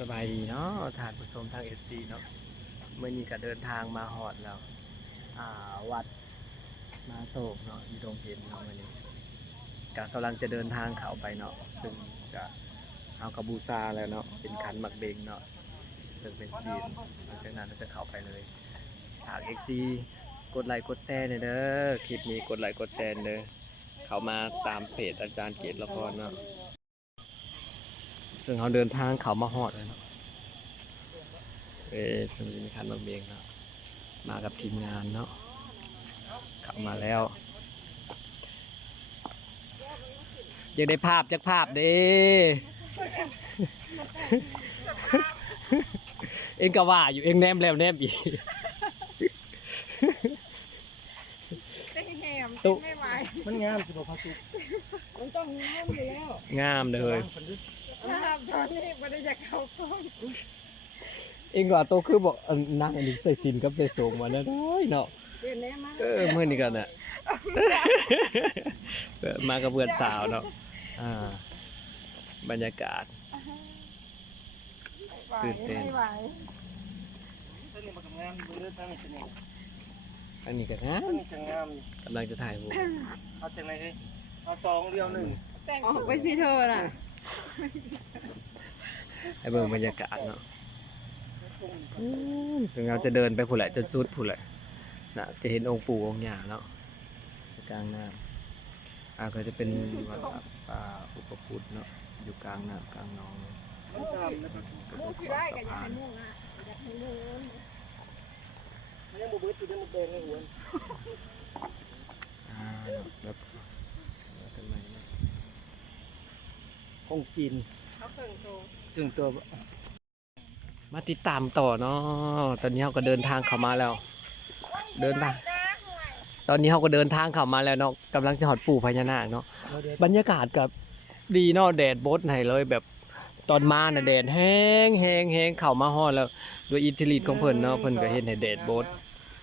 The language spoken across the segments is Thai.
สบายดีเนาะทานผู้ชมทางเอซีเนาะเมื่อนี้ก็เดินทางมาหอดแล้วอ่าวัดนาโศกเนาะอยู่ตรงเห็นเนาะวันนี้ก็กำลังจะเดินทางเข้าไปเนาะซึ่งจะเอากระบูซาแล้วเนาะเป็นคันหมักเบงเนาะซึ่งเป็นซีนหลังจากนั้นเราจะเข้าไปเลยทางเอ็กซีกดไลค์กดแชร์หน่อยเด้อคลิปนี้กดไลค์กดแชร์เด้อเข้ามาตามเพจอาจารย์เกตละครเนาะ ซึ่งเขาเดินทางเขามาหอดเลยเนาะเอ้ยซึ่งมีคันบางเบงเนาะมากับทีมงานเนาะขับมาแล้วอยากได้ภาพจากภาพเด้เอ็งก็ว่าอยู่เอ็งแนมแล้วแนมอีกเป็นแหมตุ๊ไม่ไหวมันงามสิบ่พาสุกมันต้องงามอยู่แล้ว งามเลย ถ้าตอนนี้ไม่ได้จะเข้ากล้องเอ็งก็ว่าโตคือบอกเอิ่มนั่งอันนี้ใส่สินกับใส่สูงมาแล้วน้อยเนาะเดี๋ยวนี้มาเออเมื่อนี้กันน่ะเออมากับเพื่อนสาวเนาะอ่า บรรยากาศ ไหวตื่นเต้น ไม่ไหวต้นนี้มันก็งามเบิ่งตั้งเป็นยังอันนี้ก็งาต้มนนี้ก็งามกำลังจะถ่ายรูปเอาจังได๋เฮ้ยเอาสองเดียวหนึ่งแต่งออกไปสิเธอน่ะ ให้เบิ่งบรรยากาศเนาะอืมถึงเราจะเดินไปผู้แหละจนสุดผู้แหละนะจะเห็นองค์ปู่องค์ย่าเนาะกลางน้ำอ่าก็จะเป็นวัดป่าอุปพุทธเนาะอยู่กลางน้ำกลางหนองมันงามนะครับก็ลูจะกขที่อได้สะกับยาพานนุ่งอะอยากให้นุ่งมันยังบ่เบิดอยู่ในมันแดงในหัว อ่าเนาะแบบว่ากันใหม่เนาะ ของจีนเขาเพิ่งโตถึงตัว มาติดตามต่อเนาะตอนนี้เราก็เดินทางเข้ามาแล้ว เดินทางจ้าห่วยตอนนี้เราก็เดินทางเข้ามาแล้วเนาะกำลังจะหอดปู่พญานาคเนาะเราเดี๋ยวบรรยากาศกับดีเนาะแดดบดให้เลยแบบตอนมาน่ะแดดแห้งแห้งแห้งเข้ามาฮอดแล้วด้วยอิทธิฤทธิ์ของเพิ่นเนาะเพิ่นก็เฮ็ดให้แดดบด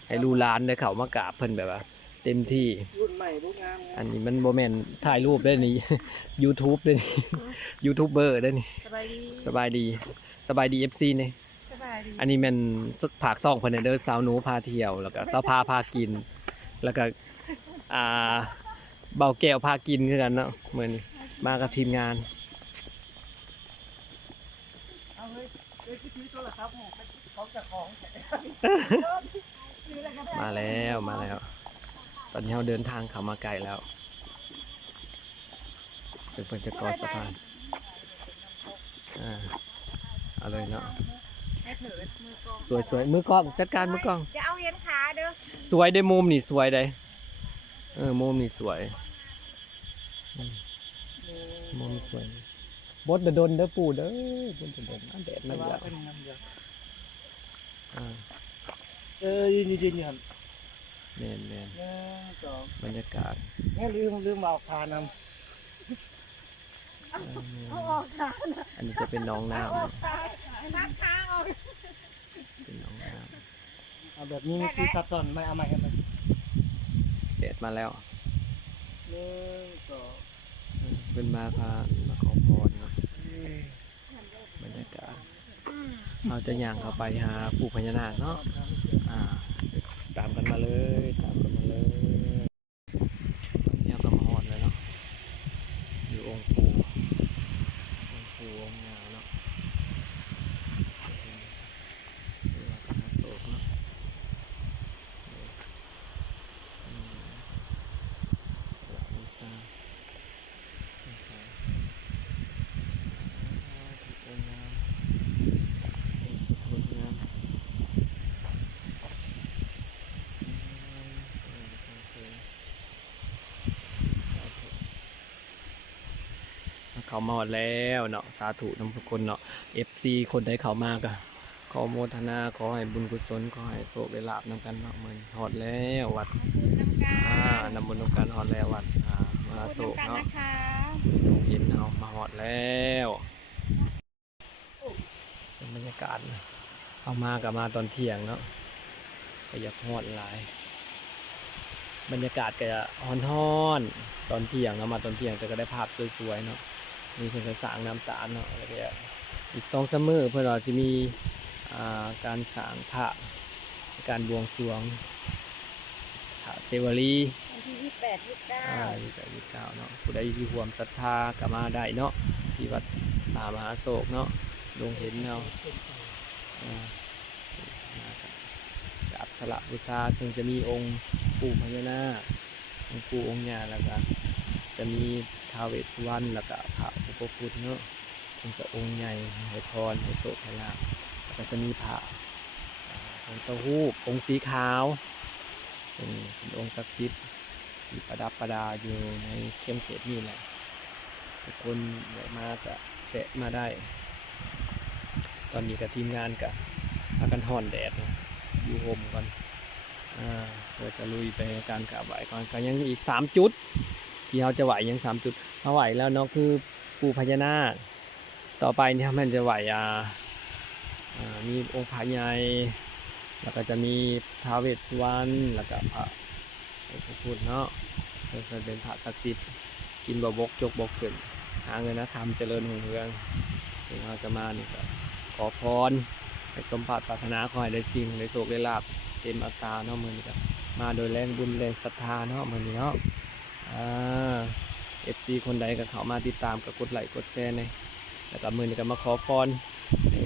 ให้ลูกหลานได้เข้ามากราบเพิ่นแบบว่า เต็มที่ รุ่นใหม่บ่งามอันนี้มันบ่แม่นถ่ายรูปได้นี่ YouTube ได้นี่ยูทูบเบอร์ได้นี่สบายดีสบายดีสบายดี FC นี่สบายดีอันนี้แม่นผากซ่องเพิ่นเด้อสาวหนูพาเที่ยว แล้วก็สาวพาพากิน แล้วก็อ่าเบาแก้วพากินคือกันเนาะเหมือนมากับทีมงาน เอาเฮ้ยเฮ้ยคือถือโทรศัพท์เนี่ยเขาจะของ มาแล้วมาแล้ว ตอนนี้เราเดินทางเข้ามาไกลแล้วเป็นเพิ่นจะกอดสะพานอ่าเอาเลยเนาะให้เถิดมือกองสวยสวยมือกล้องจัดการมือกล้อง จะเอาเย็นขาเด้อ สวยได้มุมนี่สวยได้เออมุมนี่สวยอืมมุมสวยบดโดนเด้อปู่เด้อบดโดนอันแดดไม่มันว่าเยอะเป็นงามเดียวอ่าเออยืนยืนอยู่หั่น แม่นแม่นหนึ่งสองบรรยากาศแม่ลืมลืมเอาพานำเอาออกขาอันนี้จะเป็นน้องน้ำเนาะนักขาออกเป็นน้องน้เอาแบบนี้คือซับซ้อนไม่เอาใหม่กันเลยำแดดมาแล้วหนึ่งสองเป็นมาพามาขอพรเนาะเอ้ยบรรยากาศเราจะย่างเข้าไปหาปู่พญานาคเนาะอ่า ตามกันมาเลย ตามกันมาเลยตอนนี้เราก็มาฮอดแล้วเนาะอยู่องค์ปู่องค์ปู่องค์ยาเนาะเป็นวัดมหาโศกเนาะอืมสวัสดีจ้าสวัสดีจ้าสวยงามสวยงาม เขามาหมดแล้วเนาะสาธุน้ำทุกคนเนาะ FC คนใดเขามากอะขอโมทนาขอให้บุญกุศลขอให้โชคได้ลาบนำกันเนาะเหมือนหอดแล้ววัดน้ำกาอ่านำบุญนำกันหอดแล้ววัดอ่ามาโศพูดกน้ำกันเนาะนะคะเย็นเอามาหอดแล้วเป็นบรรยากาศนะเข้ามากับมาตอนเที่ยงเนาะก็อยากหอดหลาย บรรยากาศก็จะฮ้อนๆตอนเที่ยงเนาะมาตอนเที่ยงแต่ก็ได้ภาพสวยๆเนาะ มีคนก็สร้างน้ำตาลเนาะแล้วก็อีกสองสามมือเพื่อเราจะมีอ่าการสร้างพระการบวงสรวงพระเทวรีวันที่ยี่สิบแปดยี่สิบเก้าอ่าอยู่กับยี่เก้าเนาะผู้ใดที่รวมศรัทธาก็มาได้เนาะที่วัดป่ามหาโศกเนาะลงเห็นเนาะอ่ามากับกับสละบูชาซึ่งจะมีองค์ปู่พญานาคองค์ปู่องค์ญาแล้วก็จะ มีท้าวเวสสวรรณแล้วก็พระอุปคุตเนาะคงจะองค์ใหญ่ให้พรให้โศกให้ลาภแล้วก็จะมีพระอ่าองค์เต้าหู้องค์สีขาวเป็นเป็นองค์ศักดิ์สิทธิ์ที่ประดับประดาอยู่ในเข้มเขตนี่แหละทุกคนอยากมาจะแตะมาได้ ตอนนี้กับทีมงานกับพากันห่อนแดดอยู่โฮมก่อนเพื่อจะลุยไปการกราบไหว้ก่อนก็ยังอีกสามจุด ที่เราจะไหวยังสามจุดเราไหวแล้วเนาะคือปูพญานาคต่อไปเนี่ยมันจะไหวอ่ามีองค์พระใหญ่แล้วก็จะมีท้าวเวสสุวรรณแล้วก็พระพระพุทธเนาะเพิ่นเป็นพระศักดิ์สิทธิ์กินบ่บกจกบกขึ้นหาเงินนะทำเจริญหุ่งเรืองถึงเราจะมานี่ก็ขอพรให้สมภาปรารถนาขอให้ได้จริงได้โชคได้ลาบเต็มอัตราเนาะมือนี้ก็มาโดยแรงบุญแรงศรัทธาเนาะมือนี้เนาะ อ่าเอฟซีคนใดก็เข้ามาติดตามก็กดไลค์กดแชร์ในแล้วก็มือนี้ก็มาขอพรให้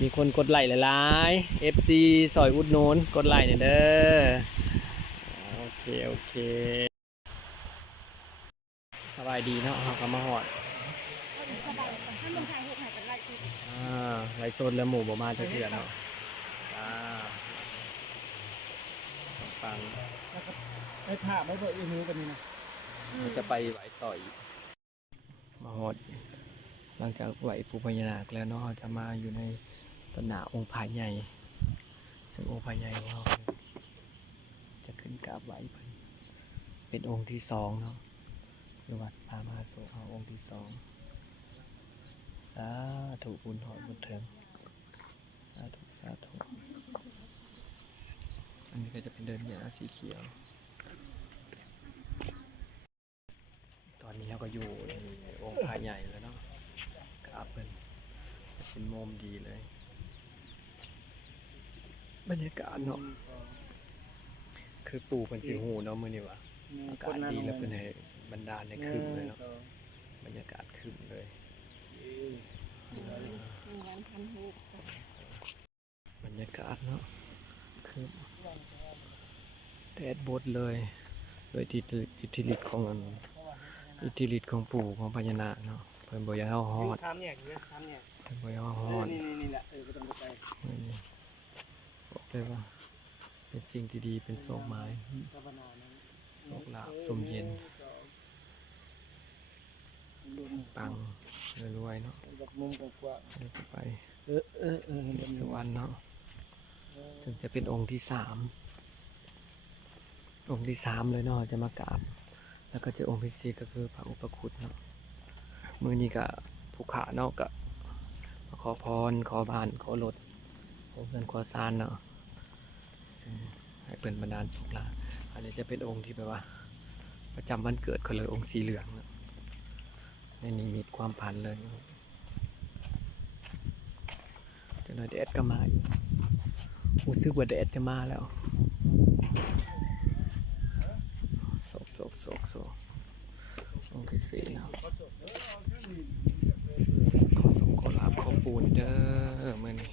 มีคนกดไลค์หลายๆ FC ซอยอุดหนูนกดไลค์เนี่ยเด้อโอเคโอเคสบายดีเนาะเราก็มาหอดถ้ามันถ่ายรูปถ่ายกันไล่คือไรโซนแล้วหมูบ่มาจะเถื่อนเนาะจ้าปัง ไอ้ผ้าไม่เปิดอีมือกันนี่นะเราจะไปไหวต่ออีกมาหอดหลังจากไหวปูพญานาคแล้วเนาะเราจะมาอยู่ในตำหนาองค์พระใหญ่ซึ่งองค์พระใหญ่ของเราจะขึ้นกราบไหวเพิ่นเป็นองค์ที่สองเนาะคือวัดพามาโสเอาองค์ที่สองสาธุบุญหอดบุญเถิงสาธุสาธุอันนี้ก็จะเป็นเดินเหยียดสีเขียว ตอ นี้เราก็อยู่ในองค์พระใหญ่แล้วเนาะกราบเป็นเป็นโมมดีเลย บรรยากาศเนาะคือปู่เป็นสิหูเนาะมือนี่วะอากาศดีแล้วเป็นให้บรรดาในคืนเลยเนาะบรรยากาศคืนเลยบรรยากาศเนาะคือแดดบดเลย โดยที่อิทธิฤทธิ์ของอัน อิทธิฤทธิ์ของปู่ของพญานาคเนาะเพิ่นบ่อยากเฮาฮอดทำเนี่ยเนี่ยทำเนี่ยเพิ่นบ่อยากเฮาฮอดนี่นี่นี่แหละเออก็ต้องไปบอกเลยว่า เป็นสิ่งที่ดีเป็นโชคหมายภาวนานะโชคลาภสมเย็นปังรวยเนาะกับมุมกว้างไปเออเออเออสวรรค์เนาะถึงจะเป็นองค์ที่สามองค์ที่สามเลยเนาะจะมากราบ แล้วก็จะองค์ที่สี่ก็คือพระอุปคุตเนาะมือนี้ก็ผู้ขาเนาะก็มาขอพรขอบานขอรถขอเงินขอซานเนาะซึ่งให้เป็นบรรดาลสุขลาอันนี้จะเป็นองค์ที่แบบว่า ประจำวันเกิดเขาเลยองค์สีเหลืองในนี้มีความพันเลยจะหน่อยแดดก็มาอีกรู้สึกว่าแดดจะมาแล้ว โศกโศกโศกโศกองค์ที่สี่แล้วขอสมขอลาบขอปูนเด้ อมื่อนี้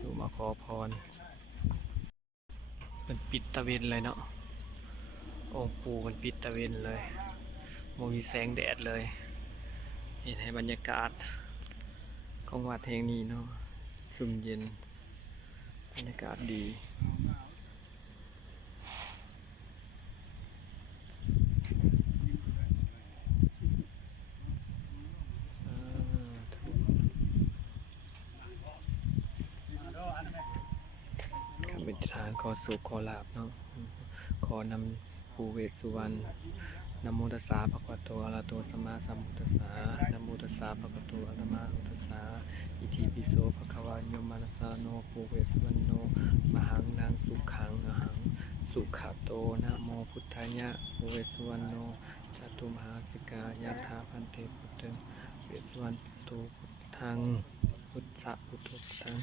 ดูมาขอพรมันปิดตะเวนเลยเนาะองค์ปูมันปิดตะเวนเลยมมีแสงแดดเลย เห็นให้บรรยากาศ ของวัดแห่งนี้เนาะซุ่มเย็นบรรยากาศดี คำเป็นทานขอลาบเนาะขอนำภูเวสสุวรรณนโมตัสสะภะคะวะโตอะระโตสัมมาสัมพุทธัสสะนโมตัสสะภะคะวะโตอะระหะโตสัมมาสัมพุทธัสะอิทิปิโสภะคะวะโยมานัสสะโนภูเวสสุวรรณโนมหังนางสุขังอหัง สุขโตนะโมพุทธายะปูเวสสุวรรณโนจตุมหาสิกายะถาพันเตพุทธงเวสสุวรรณตุพุทธัง สะพุทโธพุทธัง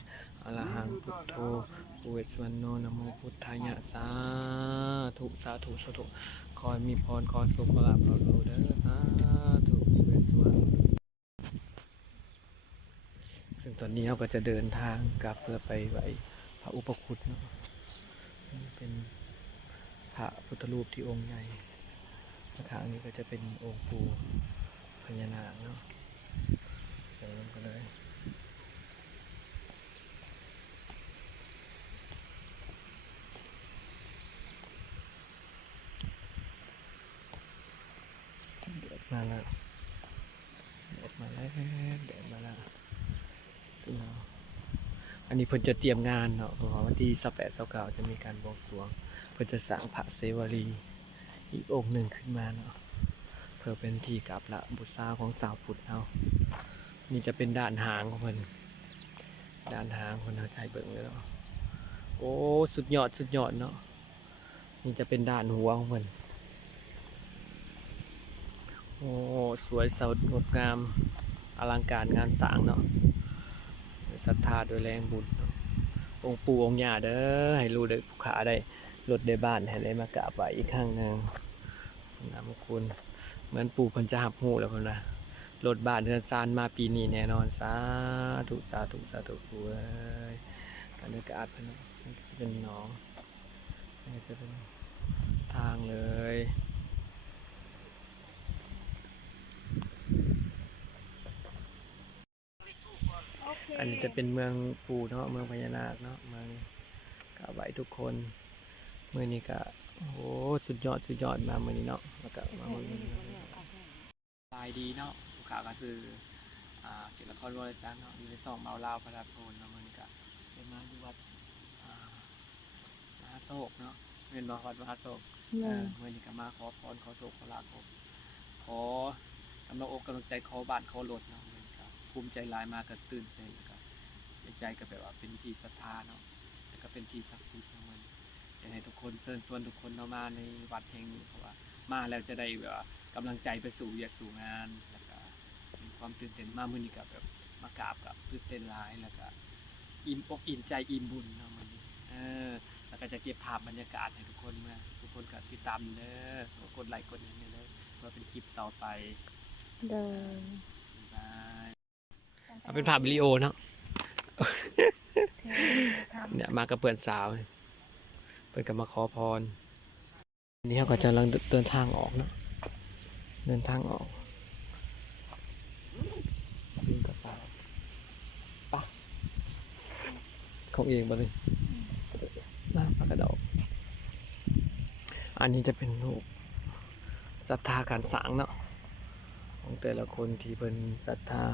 อะระหังพุทโธปุเวสวรรณโนนะโมพุทธายะสาธุสาธุสาธุขอให้มีพรขอสุขขอลาภขอรู้เด้อสาธุปุเวสวรรณซึ่งตอนนี้เราก็ จะเดินทางกลับเพื่อไปไหวพระอุปคุตเนาะนี่เป็นพระพุทธรูปที่องค์ใหญ่ข้างนี้ก็จะเป็นองค์ปู่พญานาคเนาะเดินลงกันเลยเดือดมาแล้วเดือดมาแล้วเดือดมาแล้วซึ่งเรา อันนี้เพิ่นจะเตรียมงานเนาะเพราะว่าวันที่สิบแปดสิบเก้าจะมีการบวงสรวง เพิ่นจะสร้างพระเสวรีอีกองค์หนึ่งขึ้นมาเนาะเพื่อเป็นที่กราบละบุษาของสาวพุทธเอานี่จะเป็นด้านหางของเพิ่นด้านหางคนเอาใจเบิ่งเลยเนาะโอ้สุดยอดสุดยอดเนาะนี่จะเป็นด้านหัวของเพิ่นโอ้สวยสดงดงามอลังการงานสร้างเนาะ ศรัทธาโดยแรงบุญ องค์ปู่องค์ย่าเด้อให้รู้ได้ผู้ขาได้รถได้บ้านให้ได้มากราบไหวอีกครั้งหนึ่งนามคุณเหมือนปู่เพันจะหับหูแล้วคนนะรถบ้านเรือนซานมาปีนี้แน่นอนสาธุสาธุสาธุเอ้ยบรรยากาศเพิ่นเนาะมันเป็นหนองนก็จะเป็นทางเลย อเคอันนี้จะเป็นเมืองปู่เนาะเมืองพญานาคเนาะเมืองกราบไหว้ทุกคนเมื่อนี้ก็โอ้โหสุดยอดสุดยอดมาเมื่อนี้เนาะแล้วก็มาเมืองนี้สบายดีเนาะลูกค้าก็คืออ่าเกี่ยวกับครวรจังเนาะอยู่ในซองเมาลาวพระราชโพนเนาะมันก็เป็นมาอยู่วัดอ่ามหาโศกเนาะเป็นมาวัดมหาโศกเงิเอนอเมื่อนี้ก็มาขอพรขอโศกขอลาภขอกำลังอกกำลังใจขอบ้านขอรถเนาะมันก็ภูมิใจหลายมากก็ตื่นเต้นแล้วก็ ในใจก็แบบว่าเป็นที่ศรัทธาเนาะแล้วก็เป็นที่ศักดิ์สิทธิ์ของมันอยากให้ทุกคนเชิญชวนทุกคนเนาะมาในวัดแห่งนี้เพราะว่ามาแล้วจะได้แบบว่ากำลังใจไปสู่อยากสู่งานแล้วก็มีความตื่นเต้นมากมื้อนี้ก็แบบมากราบกับตื่นเต้นหลายแล้วก็อิ่มอกอิ่มใจอิ่มบุญเนาะมันนี้เออแล้วก็จะเก็บภาพบรรยากาศให้ทุกคนเมื่อทุกคนก็ติดตามเด้อกดไลค์กดอย่างเงี้ยเลยเพื่อเป็นคลิปต่อไปเดินบายเอาเป็นภาพวิดีโอเนาะ เนี่ยมากับเพื่อนสาวเพื่อนก็มาขอพรอันนี้เขาก็จะกำลังเดินทางออกนะเดินทางออกดึงกระเป๋าปะของเองบ่เลยมาปากกระดอกอันนี้จะเป็นรูปศรัทธาการสางเนาะของแต่ละคนที่เป็นศรัทธา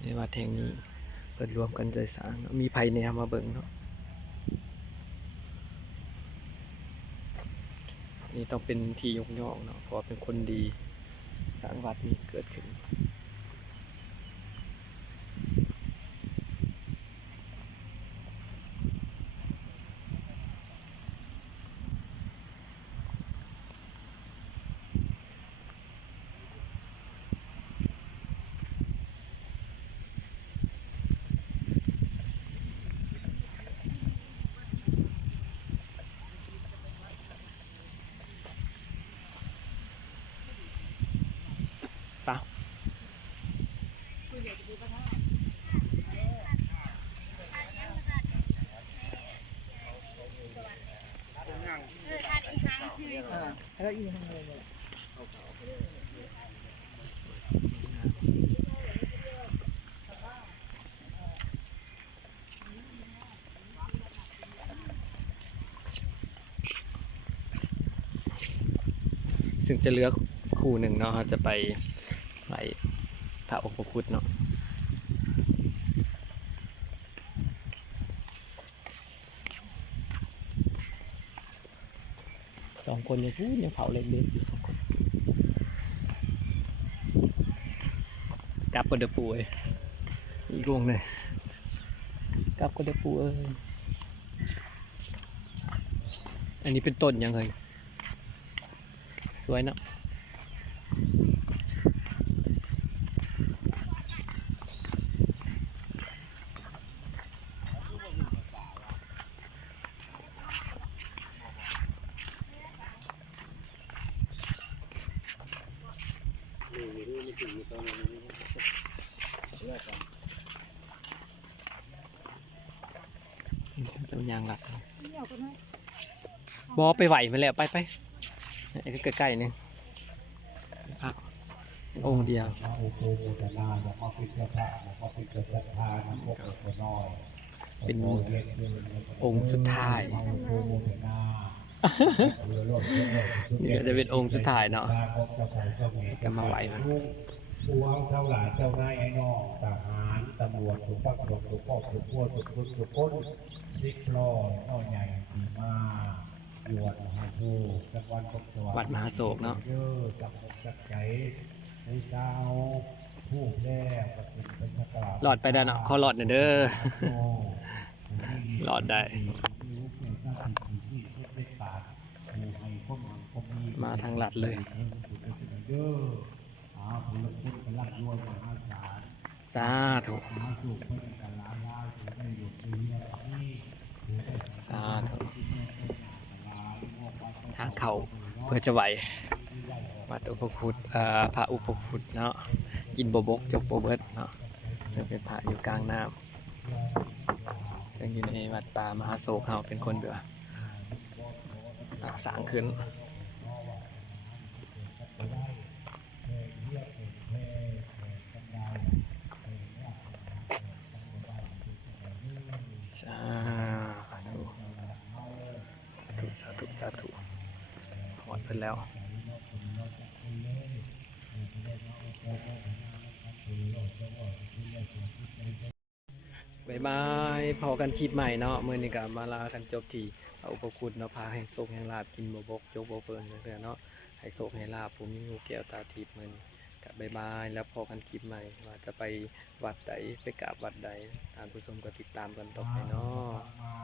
ในวัดแห่งนี้ิดรวมกันใจสางมีภัยแนวมาเบิ่งเนาะนี่ต้องเป็นที่ยกย่องเนาะเพราะเป็นคนดีสางวัดนี้เกิดขึ้น แล้วอีกทำไงเนี่ยซึ่งจะเลือกคู่หนึ่งเนาะจะไปไหว้พระอุปคุตเนาะ สองคนยังพูดยังเผาเล็กๆอยู่สองคนกลับก็เดือปูเอ้ยอีกวงหนึ่งกลับก็เดือปูเอ้ยอันนี้เป็นต้นยังไงสวยเนอะ ตัวยางหลักบอไปไหวมาแล้วไปไปไอ้ก็ใกล้ๆนึงพักองเดียวเป็นองค์สุดท้ายนี่ก็จะเป็นองค์สุดท้ายเนาะก็มาไหวมัน ผู้เอาเท่าหลายเจ้านายไอ้น้องทหารตำรวจถูกปักถูกถูกพ่อถูกพวดถูกพุทธถูกพ้นนิกลอยน้อยใหญ่สีมาหยวดมหาภูจังหวัดปกสวรรค์วัดมหาโศกเนาะเด้อจับอกจับใจในเจ้าผู้แรกปฏิบัติกาหลอดไปได้เนาะขอหลอดหน่อยเด้อ หลอดได้ มาทางหลัดเลย เผลพุทธกลัดด้วยมหาศาลสาธุหาสุขเพื่อนกันลาลาสุขได้อยู่ที่นี่นี่สาธุทางเขาเพื่อจะไหววัดอุปคุตเอ่อพระอุปคุตเนาะกินบบบกจกโบเบิดเนาะจะเป็นพระอยู่กลางน้ำซึ่งอยู่ในวัดป่ามหาโศกเขาเป็นคนเดืออะสร้างขึ้น สาธุสาธุสาธุหอดเพิ่นแล้วบายบายพอกันคลิปใหม่เนาะเมื้อนี้ก็มาลากันจบที่เอาอุปคุณเนาะพาให้โศกให้ลาบกินบ่บกจกบ่เปิงจังซี่เนาะให้โศกให้ลาบผมมีงูแก้วตาทิพย์มือนายบายแล้วพอกันคลิปใหม่ว่าจะไปวัดใดไปกราบวัดใดทางผู้ชมก็ติดตามกันต่อไปเนาะ